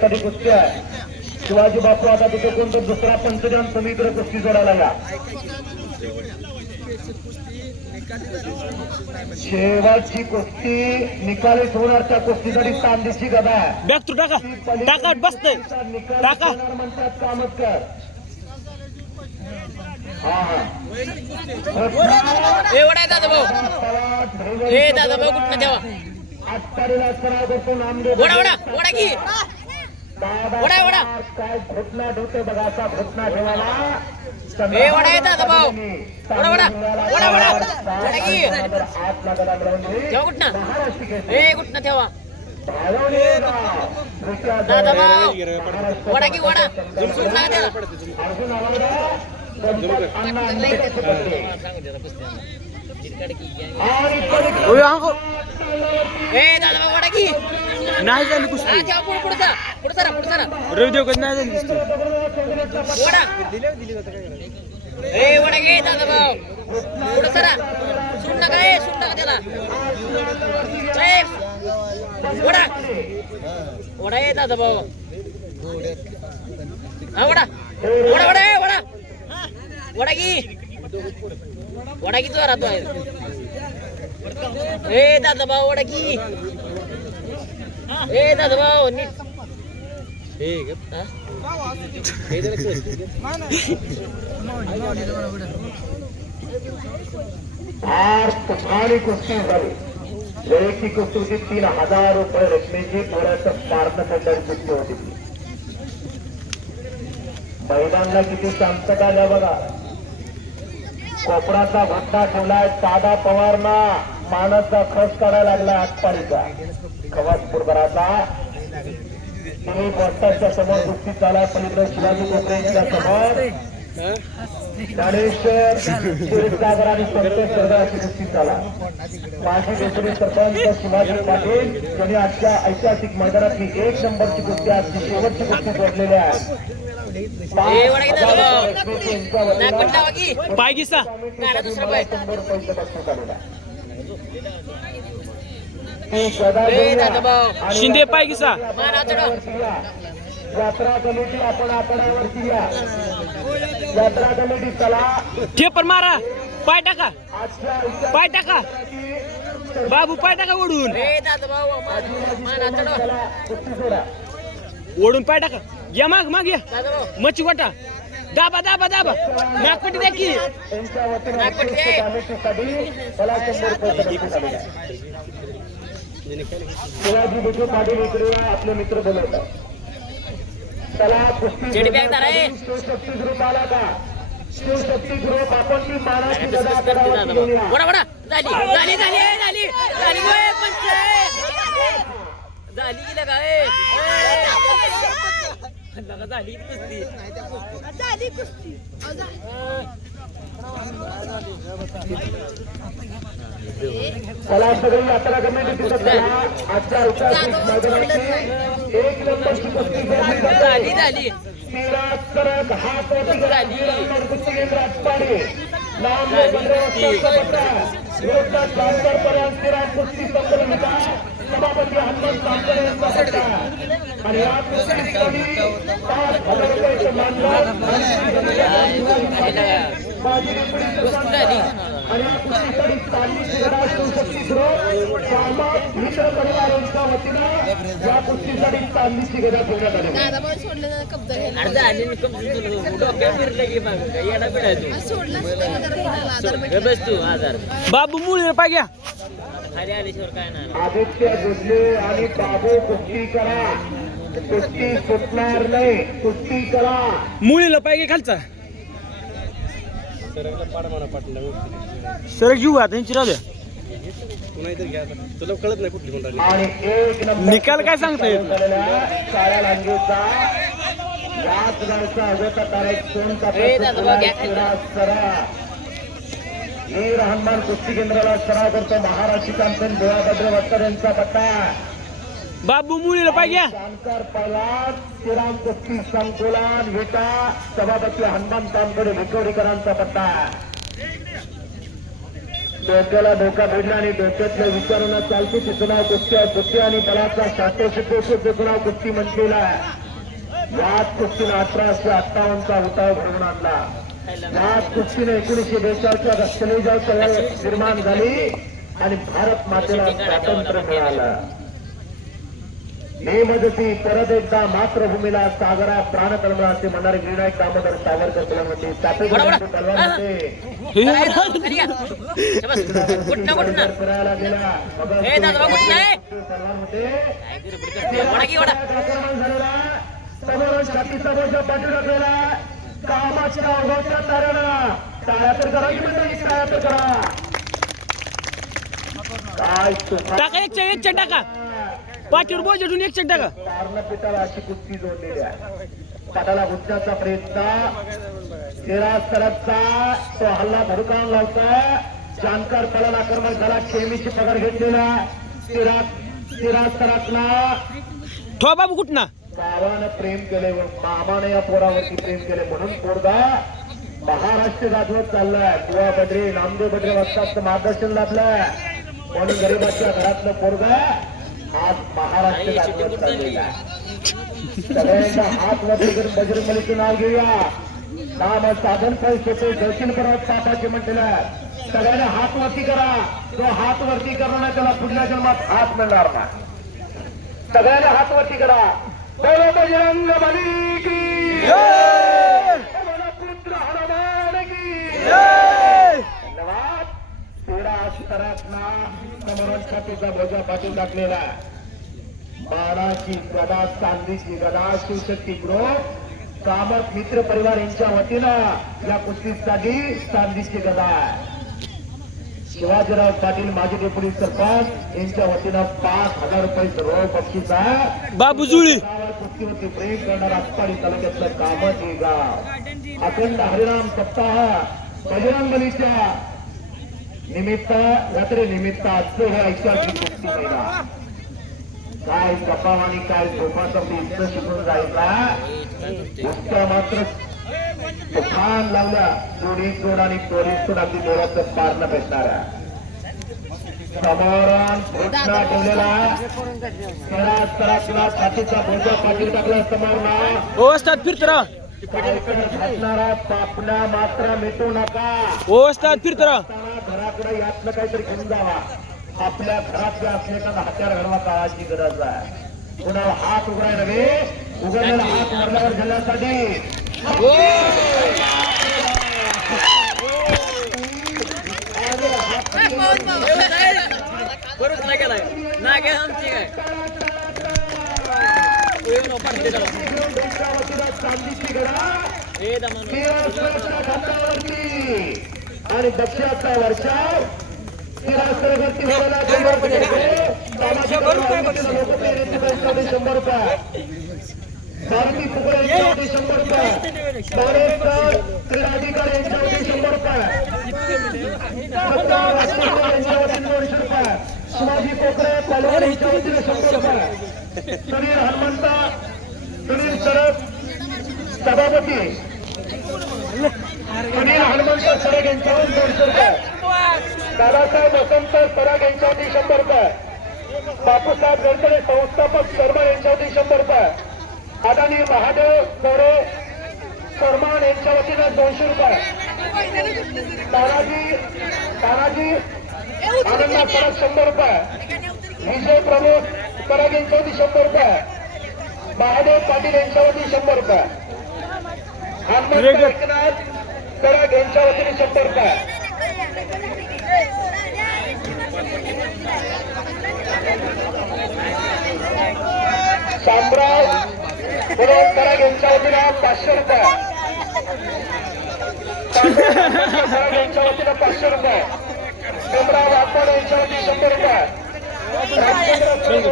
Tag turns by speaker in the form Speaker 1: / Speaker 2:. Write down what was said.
Speaker 1: साठी कुस्ती आहे. शिवाजी बापू आता तिथे कोणता दुसरा पंचजान समित्र कुस्ती जोडायला या शेवटची कुस्ती निकाली होणार त्या कुस्तीसाठी चांदीची गदा आहे.
Speaker 2: बॅग तू टाका. टाका बसतंय
Speaker 1: निकाल
Speaker 2: टाका.
Speaker 1: म्हणतात कामच कर. हा हा.
Speaker 3: ए वडा दादा भाऊ. ए दादा भाऊ कुठनं देवा
Speaker 1: आत्तारीला सराव करतो नामदेव
Speaker 3: वडा वडा वडा की. वडा, वडा.
Speaker 1: काय घटना ठेवते बघा असा घटना ठेवायला
Speaker 3: ए, वडा दादा भाऊ. वडा, वडा. वडा, वडा. वडा की. ठेवा कुठनं. ए कुठनं ठेवा दादा. भाऊ. वडा की वडा
Speaker 1: केसरी.
Speaker 3: सुट ना त्याला. ए दादा भाऊ वडा की
Speaker 2: नाही झाली कुस्ती.
Speaker 3: ठेवा पुढे पुढे जा. पुढे सरा पुढे सरा
Speaker 2: रवी देवगत नाही झाली कुस्ती.
Speaker 3: भाऊ. वडा. वडा वडा. वडा वडा की वडा. की जोरात बाहेर ए दादा भाऊ वडा की ए दादा भाऊ नीट
Speaker 1: कुस्ती झाली कुस्ती होती तीन हजार रुपये रकमेची पोराचं पारणं खंडाची कुस्ती होती मैदानला किती शांतता आल्या बघा कोपराचा भट्टा ठेवलाय साधा पवारना मानसचा खस करायला लागला आटपाडीचा खवासपूरकराचा तुम्ही पोस्टाच्या समोर कुस्ती चालाय पलीकडे शिवाजी कोपऱ्यांच्या समोर. ज्ञानेश्वर आणि संतोष सरदाराची माजी देशमुख सरपंच शिवाजी पाटील यांनी आजच्या ऐतिहासिक मैदानातली एक नंबरची कुस्ती आजची शेवटची कुस्ती जोडलेली आहे.
Speaker 3: झालं
Speaker 2: पाय
Speaker 3: दुसरा पाय.
Speaker 2: शिंदे पाय
Speaker 3: चढव.
Speaker 1: यात्रा कमिटी आपण आकड्यावरती या. यात्रा कमिटी चला.
Speaker 2: ठेपर मारा. पाय टाका. पाय टाका. बाबू पाय टाका ओढून. ओढून पाय टाका. या माग माग या. मच्छी वाटा दाबा दाबा दाबा. द्या की
Speaker 1: त्यांच्या आपले मित्र बोलवतात चला कुस्ती ग्रुप आला का शिवशक्ती ग्रुप आपण ती मानाची
Speaker 3: झाली झाली झाली झाली झाली ए. झाली कुस्ती
Speaker 4: झाली कुस्ती
Speaker 1: चला सगळी यात्रा चला आजच्या ऐतिहासिक मैदानाची एक नंबरची कुस्ती.
Speaker 3: झाली झाली
Speaker 1: तेरा सरक हात वरती करा.
Speaker 3: झाली.
Speaker 1: वीरांवर कुस्ती केंद्र आटपाडी. लांब तेरा कुस्ती संपन्नता. सभापती हनुमंत यांचा. आणि या
Speaker 2: बाबू मुळे
Speaker 3: नाही.
Speaker 1: आदित्य गुजले आणि बाबू कुस्ती करा. कुस्ती सुटणार नाही. कुस्ती करा.
Speaker 2: मुळीला पाय घे खालचा? सरक घेऊ आता यांची राहू द्या.
Speaker 1: आणि एक नंबर
Speaker 2: निकाल काय सांगता येत नाही.
Speaker 1: झालेल्या काळ्या तारीख सोनचा. सरा. कुस्ती केंद्राला सराव करतो. महाराष्ट्र चॅम्पियन गोवाभद्र वत्तर यांचा पट्टा
Speaker 2: बाबू मुळीला पाय घ्या
Speaker 1: जानकर पहिला श्रीराम कुस्ती संकुलन विटा सभापती हनुमान तामकडे भिकवडीकरांचा पत्ता. डोक्याला धोका भेटला आणि डोक्यातल्या विचारांना चालते तिचं नाव कुस्ती आहे. कुस्ती आणि बलाचा शास्त्र शिकवतो. त्याचं नाव कुस्ती म्हणलेला आहे याच कुस्तीनं अठराशे अठ्ठावन्नचा उठाव घडवून आणला. याच कुस्तीने एकोणीशे बेचाळीसच्या रस्त्याने निर्माण झाली आणि भारत मातेला स्वातंत्र्य मिळालं. मे मदती परत एकदा मातृभूमीला सागरा प्राण असे म्हणणारे निर्णायक दामोदर सावरकर करायला गेला. समोर टाकलेला. कामाच्या टाळ्या तर करा की मंडळी टाळ्या तर करा. काय
Speaker 2: टाका एक टाका. पाठीवर बोज ठेवून एक चेक टाका.
Speaker 1: पिटाला अशी कुस्ती जोडलेली आहे. पटाला घुसण्याचा प्रयत्न. तेरा स्तराचा तो हल्ला धडकावून लावता जानकार पलाला आक्रमण झाला. खेमीची पगार घेतलेला तेरा तेरा स्तरातला
Speaker 2: ठो बाबू कुठना
Speaker 1: गावानं प्रेम केले व मामाने या पोरावरती प्रेम केले म्हणून पोरगा महाराष्ट्र गाजवत चाललाय. बुवा बद्रे नामदेव बद्रे वस्ताचं मार्गदर्शन लाभलंय. म्हणून गरीबाच्या घरातलं पोरगा आज महाराष्ट्र गाजवत चाललेला आहे. सगळ्यांचा हात वरती करून बजरंगबलीचं नाव घेऊया. नाम साधन सोपे दर्शन पर्वत पापाचे म्हटलेलं आहे सगळ्यांना हात वरती करा. जो हात वरती करणार त्याला पुढल्या जन्मात हात मिळणार नाही. सगळ्यांना हात वरती करा. बोलो बजरंग बली की पुत्र हनुमान की धन्यवाद. तेरा स्तरातला समरण छातीचा बोजा पाठवून टाकलेला बाणाची गदा चांदीची गदा शिवशक्ती गृह कामत मित्र परिवार यांच्या वतीनं या कुस्तीसाठी चांदीची गदा आहे. शिवाजीराव पाटील माजी डेप्युटी सरपंच यांच्या वतीनं पाच हजार रुपये रोख बक्षीस आहे
Speaker 2: बाबू जुळी.
Speaker 1: गावात कुस्तीवरती प्रेम करणारा आटपाडी तालुक्यातलं कामत हे गाव. अखंड हरिराम सप्ताह बजरंगबलीच्या निमित्त यात्रे निमित्त आजचं हे ऐतिहासिक कुस्ती मैदान. काय गप्पा आणि काय झोपाचं इथं शिकून जायचा? कुस्त्या मात्र तुफान लावल्या जोडी जोड आणि पोलीस जोड अगदी जोराचं पारणं भेटणार समोरून घोषणा ठेवलेला. तेरा स्तरातला छातीचा बोजा पाठीवर टाकला समोरला
Speaker 2: ओस्ताद फिरत राहा
Speaker 1: कायकडे घातणारा पापण्या मात्र मिटू नका.
Speaker 2: ओस्ताद फिरत राहा
Speaker 1: असताना घराकडे यातनं काहीतरी घेऊन जावा. आपल्या घरातल्या असलेल्या हत्यार घडवा काळाची गरज आहे. कुणाला हात उघडाय नव्हे उघडलेला हात उघडल्यावर. चांदीची खांद्यावरती आणि दक्षिणाचा वर्षाव शंभर रुपये भारती फुकरे यांच्यावरती शंभर रुपये बारेकर क्रीडाधिकारी यांच्यावरती शंभर रुपये यांच्यावरती दोनशे रुपये शिवाजी कोकरे यांच्यावरती शंभर रुपये सुनील हनुमंता सुनील सभापती सुनील हनुमंत सरग यांच्यावर दोनशे रुपये. दादासाहेब वसंत सरग यांच्यावरती शंभर रुपये. बापूसाहेब गडकरे संस्थापक शर्मा यांच्यावरती शंभर रुपये. अदानी महादेव गोरे सरमान यांच्या वतीनं दोनशे रुपये. तानाजी तानाजी आनंदा सरग शंभर रुपये. विजय प्रमोद सरग यांच्यावरती शंभर रुपये. महादेव पाटील यांच्यावरती शंभर रुपये. हनुमंत एकनाथ सरग यांच्या वतीने शंभर रुपये. शामराव पुरवठा यांच्या वतीनं पाचशे रुपये. शामराव यांच्या वतीनं पाचशे रुपये भीमराव वाघमारे यांच्या वतीने शंभर रुपये.